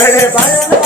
భయం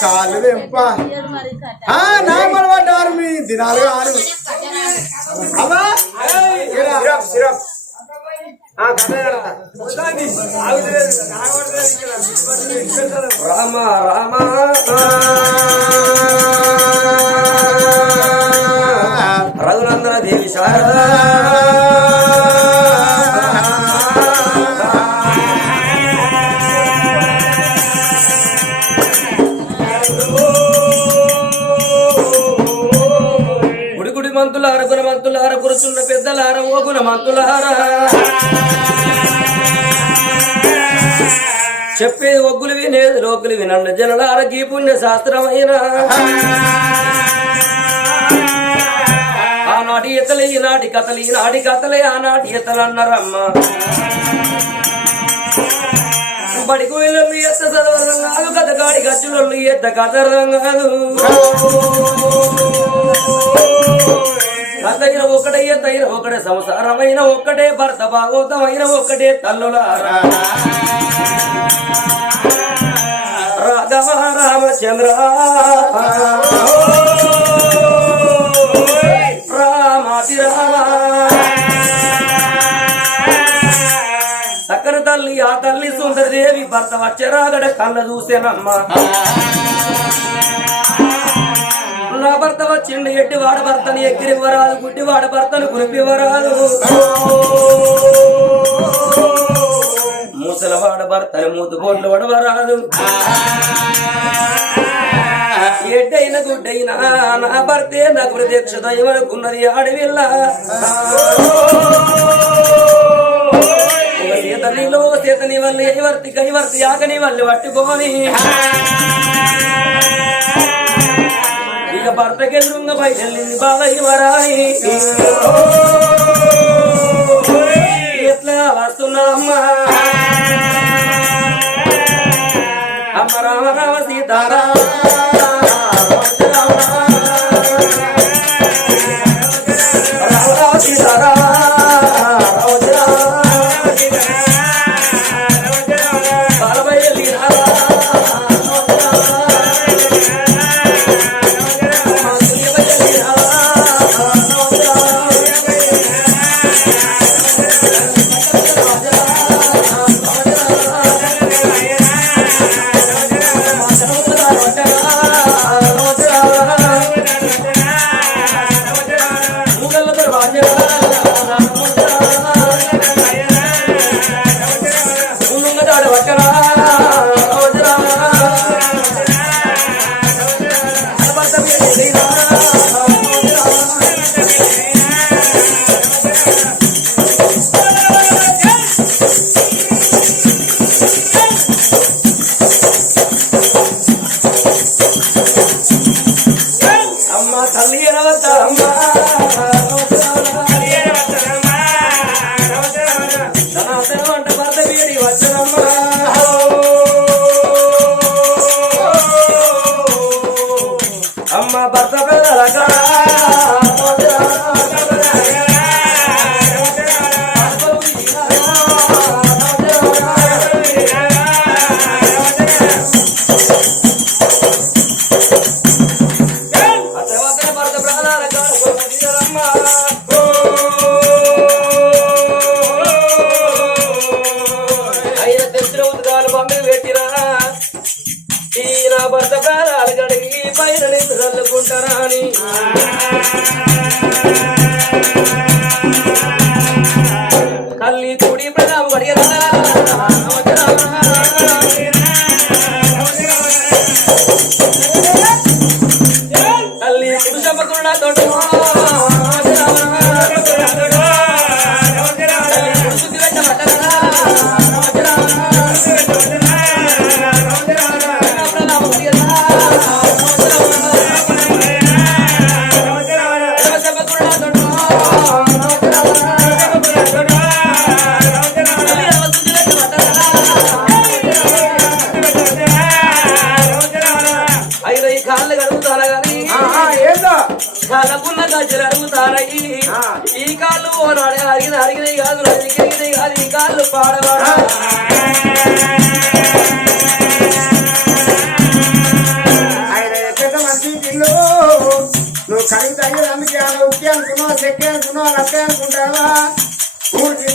చాలుదేంప నా దినాలు రామ రామ రఘునందన దేవి శారదా. గుణవంతులార గుణవంతులార గురుచున్న పెద్దలార ఓ గుణవంతులార. చెప్పేది ఒగ్గులు వినేది లోకులు వినండి జనలార గీ పుణ్య శాస్త్రమైన. ఆనాటి ఇతలు ఈనాటి కథలు ఈనాటి కథలే ఆనాటి ఇతలు అన్నారమ్మా పడికి వెళ్ళి ఎత్త చదవరం కాదు కథ కాడి ఖర్చులు ఎత్త కథ రంగు కథైన ఒకటే ఎత్తైన ఒకటే సంసారమైన ఒక్కటే భర్త భాగవతమైన ఒక్కటే తల్లుల రాఘవ రామచంద్ర. రామతి సకర తల్లి ఆ తల్లి సుందరదేవి భర్త వచ్చరాగడ కళ్ళ చూసేనమ్మా నా భర్త వచ్చిండు ఎట్టి వాడ భర్తను ఎక్కిరివ్వరాదు గుడ్డి వాడ భర్తను కురిపివ్వరాదు ముసలవాడ భర్తను మూతు బోట్లు వడవరాదు ఎడ్డైన గుడ్డైనా నా భర్తే నాకు ప్రత్యక్ష దయమనుకున్నది ఆడవిల్ల. సీతనిలో సీతని వల్లి కై వర్తి ఆకని వల్లి పట్టుకోని ఇక భర్తకి ఎదురుంగ బయట బాలయ్య వరాయి.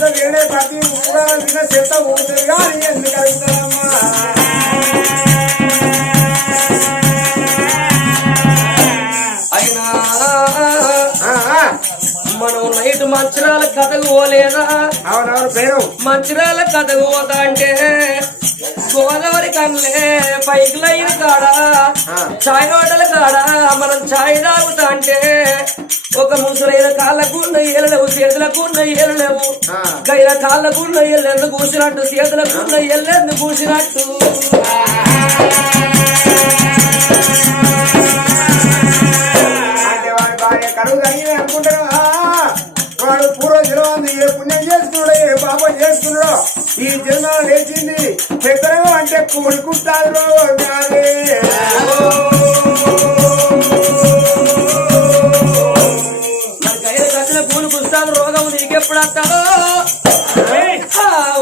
వేడే ప్రతి ఊరా తిన్న చెత్త ఊరుతుంది కానీ ఎందుకు అయినా. మనం నైట్ మంచిరాల కథకు పోలేదా అవునవును పేరు. మంచిరాల కథకు పోతా అంటే గోదావరి కన్లే పైకి లైన్ కాడ? చాయ్ హోటల్ కాడ? మనం చాయ్ తాగుతా అంటే ఒక ముసలైన కాళ్ళకున్న ఏలలేవు చేతులకున్న ఏలలేవు ఆ. గైన కాళ్ళకున్న ఎల్లెందుకు కూసినట్టు చేతులకున్న ఎల్లెందుకు కూసినట్టు? వాడి భార్య కడుగు తగ్గింది అనుకుంటారు ఏ పుణ్యం చేసుకున్నాడో ఏ పాపం చేసుకున్నాడో? ఈ జన్మ లేచింది. పెద్దగా అంటే కూడి కుట్టాలు మరి గైన గదిన పూలు పుస్తాను రోగం నీకెప్పుడు వస్తాడో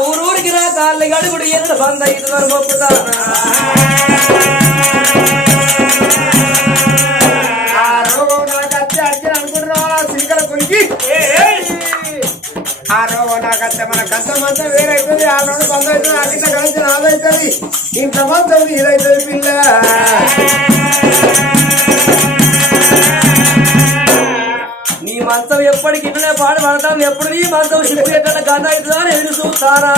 ఊరూరికి నా కాళ్ళు గడుగుడు ఎన్న బంద నన్ను రోగం మన కష్టం అంతా వేరైతుంది. ఆ రెండు బంద్ అవుతుంది ఆ కింద కలిసి నాదవుతుంది ఈ మొత్తం ఇదవుతుంది పిల్ల. నీ మంచం ఎప్పటికి ఇట్లనే పాడు పడతాం. ఎప్పుడు నీ మంచం షిప్పు ఎట్లా గంట అవుతుందా అని ఎదురు చూస్తారా?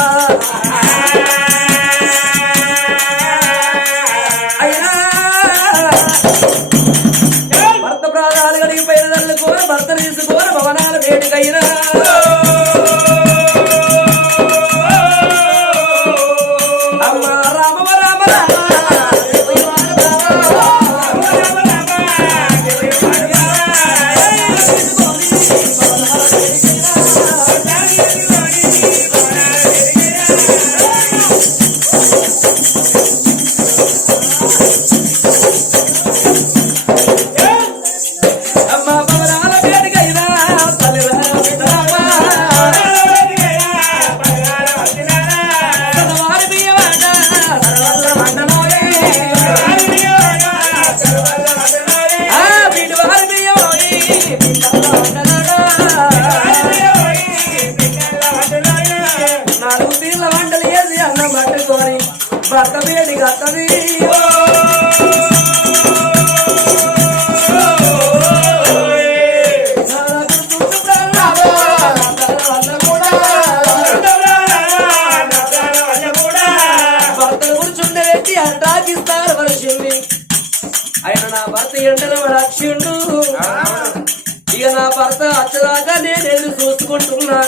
చూసుకుంటున్నా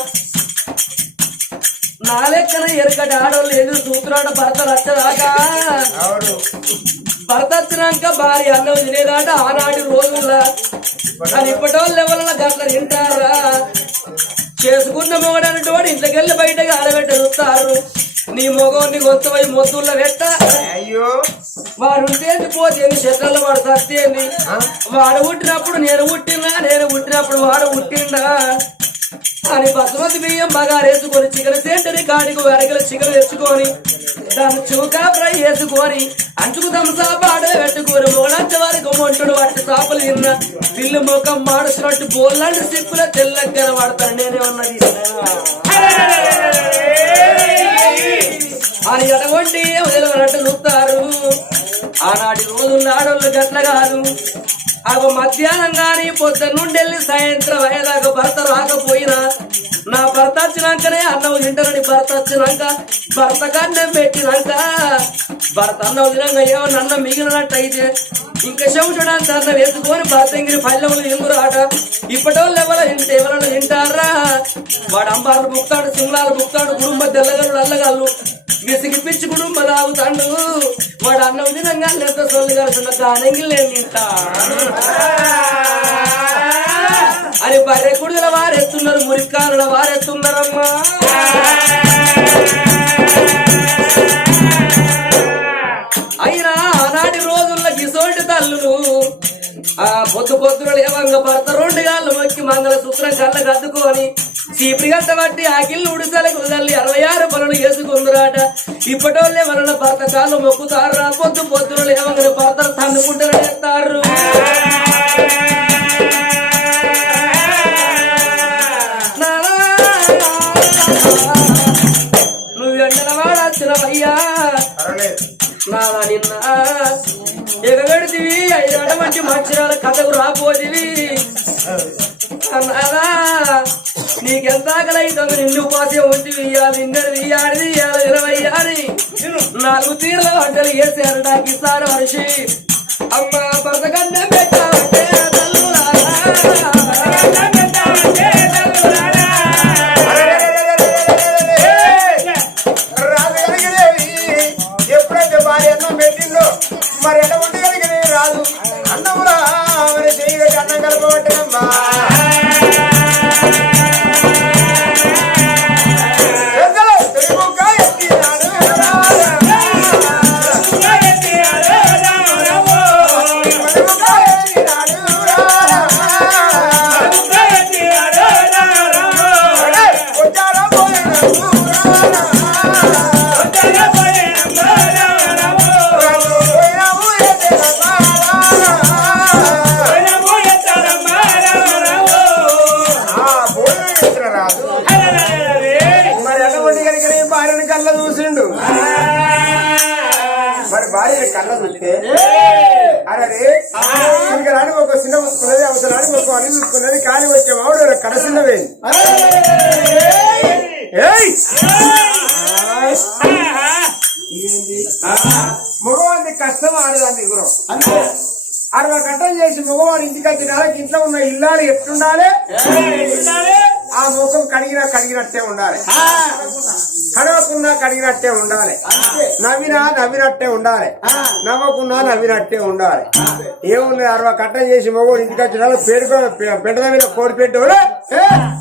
నా లెక్కన ఎరకటి ఆడవాళ్ళు ఎదురు చూస్తున్నాడు భర్త వచ్చదాకా అవును. భర్త వచ్చినాక భార్య అన్నం తినేదాట ఆనాటి రోజుల్లో. అని ఇప్పటోళ్ళు ఎవరన్నా గట్ల తింటారా? చేసుకున్న మొగడన్నట్టు వాడు ఇంట్లోకెళ్ళి బయటకు ఆడబెట్ట చూస్తారు నీ మొగోని గొంతమై మొత్తుల్లో పెట్ట. అయ్యో. వాడు ఉంటేంది పోతేంది చెట్లలో వాడు సస్తేంది వాడు పుట్టినప్పుడు నేను పుట్టినా నేను పుట్టినప్పుడు వాడు పుట్టిండా? అని బసుమతి బియ్యం బగారు వేసుకొని చికెన్ సెంటరీ కాడికి వెరగల చికెన్ తెచ్చుకొని దాన్ని చూకా ఫ్రై వేసుకొని అంచుకు తమసా పాడలు పెట్టుకొని మొగడంత వరకు మొంటుడు వాటి చేపలు తిన్న పిల్లు ముఖం మాడుసినట్టు బోల్లాంటి సిప్పుల తెల్లగ్గర వాడతాను నేనేమన్నది అని ఎడగొండి వదిలినట్టు చూస్తారు ఆనాటి రోజు నాడోళ్ళు గట్ల కాదు. అవ మధ్యాహ్నం కానీ పొద్దున్నుండి వెళ్ళి సాయంత్రం అయ్యేదాకా భర్త రాకపోయినా నా భర్త వచ్చినాకనే అన్నం తింటారని భర్త వచ్చినాక భర్త కన్నం పెట్టినాక భర్త అన్నం తినాక ఏమన్నా అన్నం మిగిలినట్టయితే ఇంకా చెవుచడానికి అన్నం వేసుకొని భర్త ఇంగిరి పల్లెములు ఇంగురు ఆట. వాళ్ళు ఎవరు ఇంట ఎవరన్నా తింటారా వాడు అంబాలు బుక్తాడు సింహలాలు బుక్తాడు కుటుంబ తెల్లగలు అల్లగాళ్ళు విసిగి పిచ్చి కుటుంబ తాగుతాడు. వాడు అన్నం తినంగా లేదా సొల్లు కలుస్తున్న కానంగిల్ నేను అని బర్రె కుడుదల వారెత్తున్నారు మురికారుల వారెత్తున్నారమ్మా. అయినా ఆనాటి రోజుల్లో గిసోటి తల్లులు ఆ పొద్దు పొద్దున లేవంగ భర్త రెండు గాళ్ళు మొక్కి మంగళ సూత్రం కళ్ళ కద్దుకొని చీపిరి గంట బట్టి ఆకిళ్ళు ఉడిసలకు తల్లి అరవై ఆరు పనులు వేసుకుందరాట ఇప్పటోళ్ళే వలన భర్త కాళ్ళు మొక్కుతారు పొద్దు పొద్దున లేవంగ భర్త తన్నుకుంటారు నువ్వు ఎండల వాడాల్సినవయ్యా నాదా నిన్న ఎగగడితివి ఐదాడ మంచి మంచిరాల కథకు రాపోతివి. నాదా నీకెంత ఆకలైతుంది నిన్ను ఉపాసం ఉంచి ఇయ్యాలి నిన్నది ఇయ్యాలి ఇయ్యాలి ఇరవై అని. నాలుగు తీర్ల వంటలు వేసారు నాకు ఇస్తారు మనిషి. అమ్మ భర్త ఇల్లాలు ఎట్లుండాలి ఆ ముఖం కడిగినా కడిగినట్టే ఉండాలి. కడవకున్నా కడిగినట్టే ఉండాలి. నవ్వినా నవ్వినట్టే ఉండాలి. నవ్వకున్నా నవ్వినట్టే ఉండాలి. ఏముంది అరవై కట్టం చేసి మగవాడు ఇంటికి వచ్చిన పేరుకో పెట్టద మీద కోడి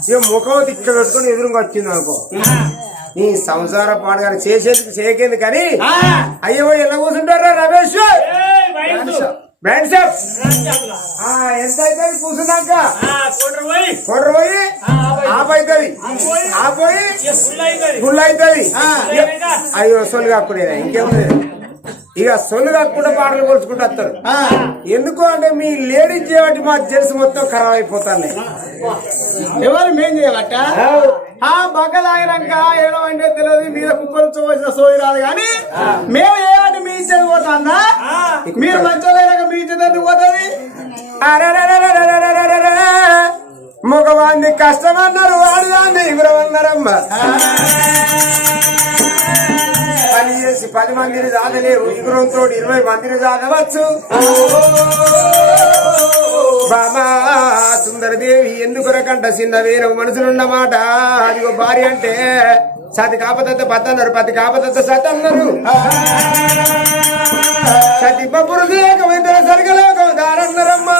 ఇక ముఖం తిక్క పెట్టుకుని ఎదురుగా వచ్చింది అనుకో. నీ సంసార పాడగానే చేసేందుకు చేయకేంది కానీ అయ్యో ఎలా కూర్చుంటారా రమేష్. బ్యాండ్ ఆ, ఎంత అవుతుంది? కూర్చున్నాక? కొర్ర పోయి. ఆఫ్ అవుతుంది ఆఫ్ పోయి. ఫుల్ అవుతుంది అయ్యో సొల్లు కాకుండా ఇంకేముంది? ఇక సొల్లు కాకుండా పాటలు కొలుచుకుంటూ వస్తారు. ఎందుకు అంటే మీ లేడీస్ చేయబట్టి మా జెంట్స్ మొత్తం ఖరాబ్ అయిపోతాయి ఎవరు మేం చేయబట్ట ఆ ఏడో అంటే తెలియదు మీద కుక్కలు చూసిన సోయి రాదు కానీ మేము ఏ వాటి మీ ఇచ్చేది పోతుందా? మీరు మంచోళ్ళైనాక మగవాన్ని కష్టమన్నారు వాడుదాన్ని ఇవ్వమన్నారమ్మ పని చేసి పది మందిని చాదలేవు ఇగురంతో ఇరవై మందిని చాదవచ్చు బాబా సుందరదేవి ఎందుకు రకంట చిన్న వేరే మనసులున్నమాట అదిగో భార్య అంటే సతి కాపదత్త పత్ అన్నారు పతి సతిమ పురుషులేకమైతే సరిగలేకం దారన్నరమ్మ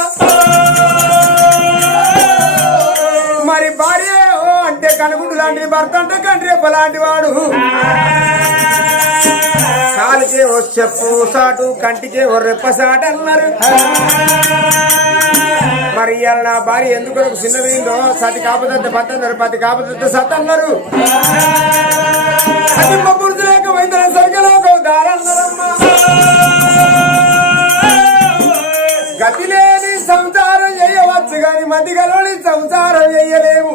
మరి భార్య అంటే కనుగుడు లాంటి భర్త అంటే కండ్రేప లాంటి వాడు కాలికే ఓ చెప్పు సాటు కంటికే ఓ రెప్ప అన్నారు. మరి ఇవాళ నా భార్య ఎందుకు ఒక చిన్న వీళ్ళో సతి కాపదత్త పత్త అన్నారు పతి కాపదత్త సత్ అన్నారు. సరిగలేక చేయవచ్చు గాని మతి గలని సంసారం చేయలేము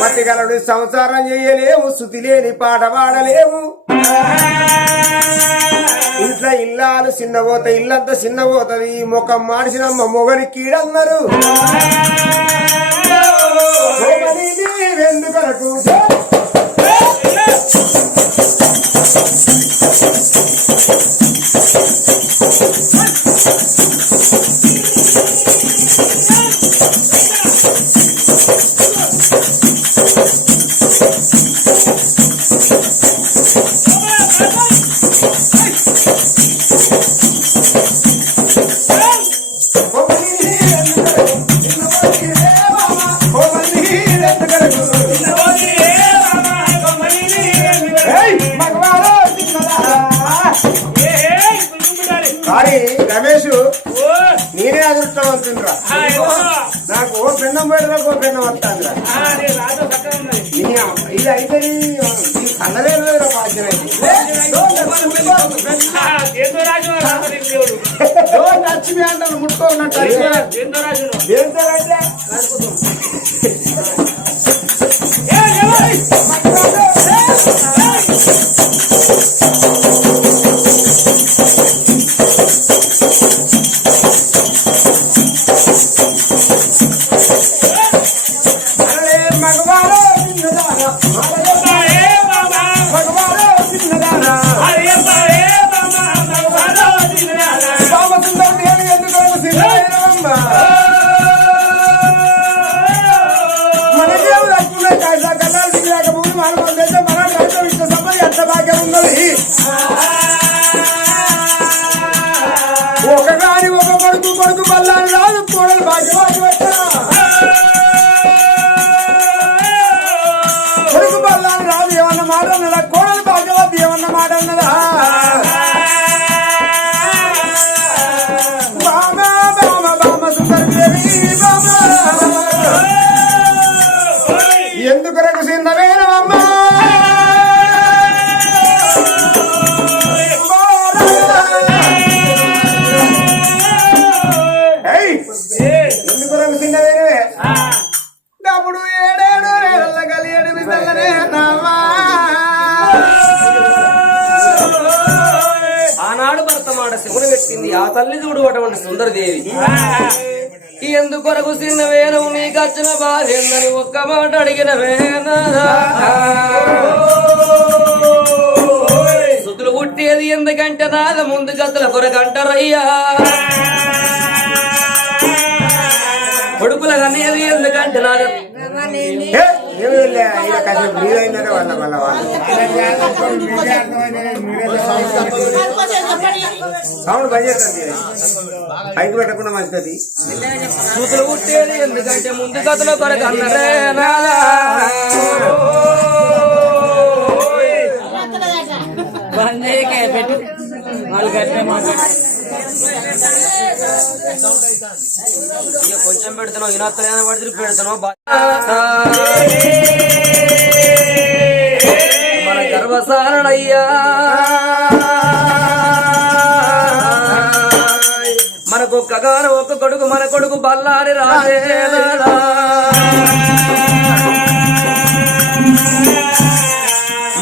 మతి గలడు సంసారం చేయలేము శుతి లేని పాట పాడలేము ఇంట్లో ఇల్లాలు చిన్నబోత ఇల్లంతా చిన్నబోతది ముఖం మాడిసినమ్మ మొగని కీడన్నారు. ఎందుకరకు Thank you. Thank you. Touch me అంటారు ముట్టుకో ఉన్నట్టు touch me. కొడుకు కొడుకు భర్త మాట శివుని పెట్టింది ఆ తల్లి చూడు అటువంటి సుందరదేవి. ఎందుకొరకు చిన్న వేణు నీకు వచ్చిన బాధ ఏందని ఒక్క మాట అడిగిన వేనదా సుతులు పుట్టేది ఎందుకంటే నాద ముందు గతుల కొరకంటారయ్యా కొడుకుల అనేది ఎందుకంటే నాద కాసేపు వాళ్ళ మళ్ళా వాళ్ళు సౌండ్ చేస్తుంది పైకి పెట్టకుండా మంచిది సుతులు పుట్టేది ఎందుకంటే ముందు గతుల కొరకన్నరే నాదా ఇక కొంచెం పెడుతున్నావు ఇనత్తలేని పడితే పెడుతున్నావు బా- మన గర్వసారణయ్యా మనకు ఒక్కగాను ఒక్క కొడుకు మన కొడుకు బల్లారి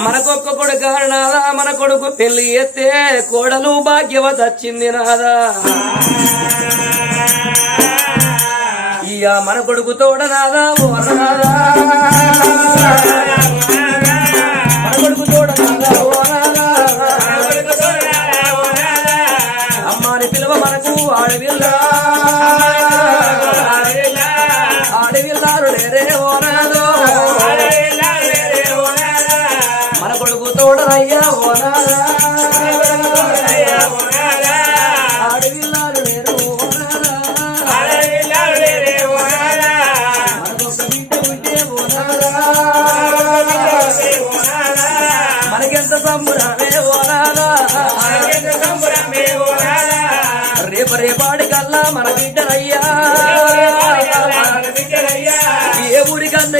మన మనకొక్క కొడుకు నాదా? మన కొడుకు పెళ్ళి ఎత్తే కోడలు భాగ్యవతి వచ్చింది నాదా? ఇయ మన కొడుకు తోడనాదా మన కొడుకు అమ్మాని పిలువ మనకు ఆడవిల్లా? ఆడవిల్లారు లేరే ఓనాదా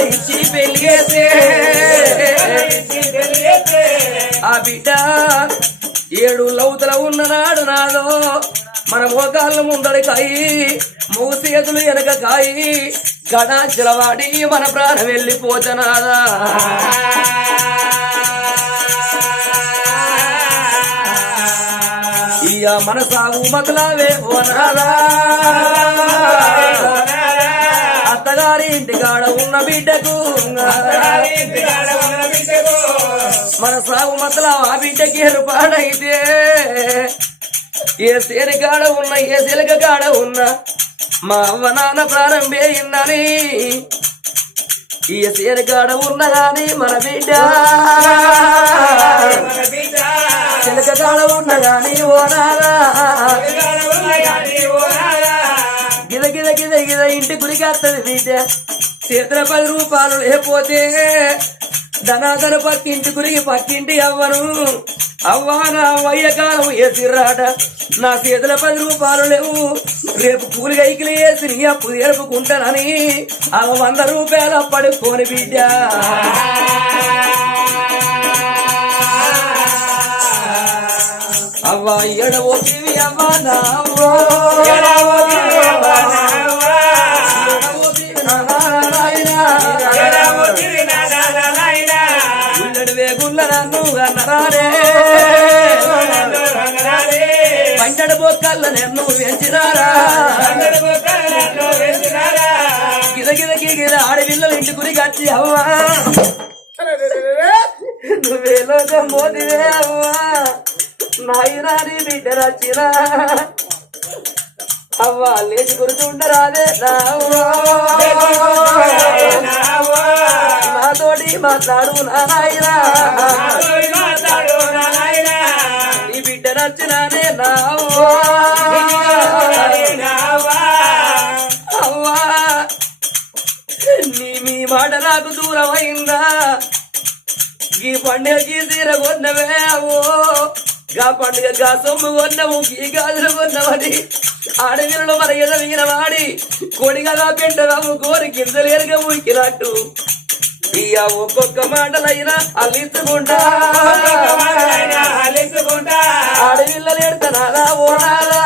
ఇచ్చి పెళ్ళి ఆ బిడ్డ ఏడు లౌతల ఉన్ననాడు నాదో మన మోకాళ్ళ ముందడి కాయి మూసేతులు వెనక కాయి గణాచలవాడి మన ప్రాణం వెళ్ళిపోతనాదా ఇయ మన సాగు మతలావే ఓనాదా అత్తగారి ఇంటికాడ ఉన్న బిడ్డకు మన సాగు మతల ఆ బిడ్డకి ఏర్పాడైతే ఏ సేరి కాడ ఉన్న ఏ సిలక కాడ ఉన్న మా అవ్వ నాన్న ప్రాణం వేయిందని ఈ సేరి కాడ ఉన్న గాని మన బిడ్డ. చిలక కాడ ఉన్న గాని ఓనారా గిద ఇంటి గురికేస్తుంది బిడ్డ చేతుల పది రూపాయలు లేకపోతే ధనాధన పక్కింటి గురికి పక్కింటి అవ్వను. అవ్వా నా అవ్వయ్య కాలం వేసిర్రాట నా చేతుల పది రూపాయలు లేవు. రేపు కూలి గైకిలు వేసి నీ అప్పు జరుపుకుంటానని అవ వంద రూపాయలు పడుకోని బిడ్డ. అవ్వ ఎడవోతివి అవ్వ నా అవ్వ. ఎడవోతివి నా నాయనా. గుల్లడి వేగుల్ల నన్ను అన్నరారే పంటడు బొక్కల్ల నన్ను ఆడపిల్లలు ఇంటి గురి అవ్వా. నువ్వే లోకం పోతివే అవ్వా. నాయనా నీ బిడ్డ రచ్చినా అవ్వ లేచి గుర్తుండరాదే నా నాతోటి మాట్లాడు నా నాయనా. నీ బిడ్డ నచ్చినానే అవ్వా అవ్వా నీ మీ మాట నాకు దూరమైందా? ఈ పండుగకి తీర కొన్నవే అవో గా పండుగ గా సొమ్ము కొన్నవు ఈ గాజులు కొన్నవని ఆడవీరులు మన ఎద వీర వాడి కొడిగా పెండరాము కోరి కిందలేరుగా ఊకినట్టు ఇక ఒక్కొక్క మాటలైనా అల్లించుకుంటా ఆడవిల్లలు ఎడతారా ఓనాలా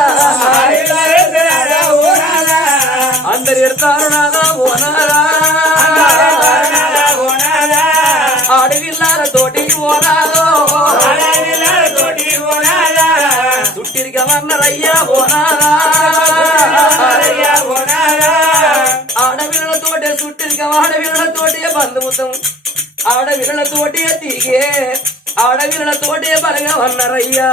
అందరు ఎడతారు నాదా ఓనాలా ఆడవిల్లాల తోటి ఓనాలో గవర్నర్ అయ్యా ఆడవిళ్ళతోటే చుట్టిరిగా ఆడవిళ్ళతోటే బంధువుతాం. ఆడవిళ్ళతోటే తిరిగే ఆడవిళ్ళతోటే బలగవన్నరయ్యా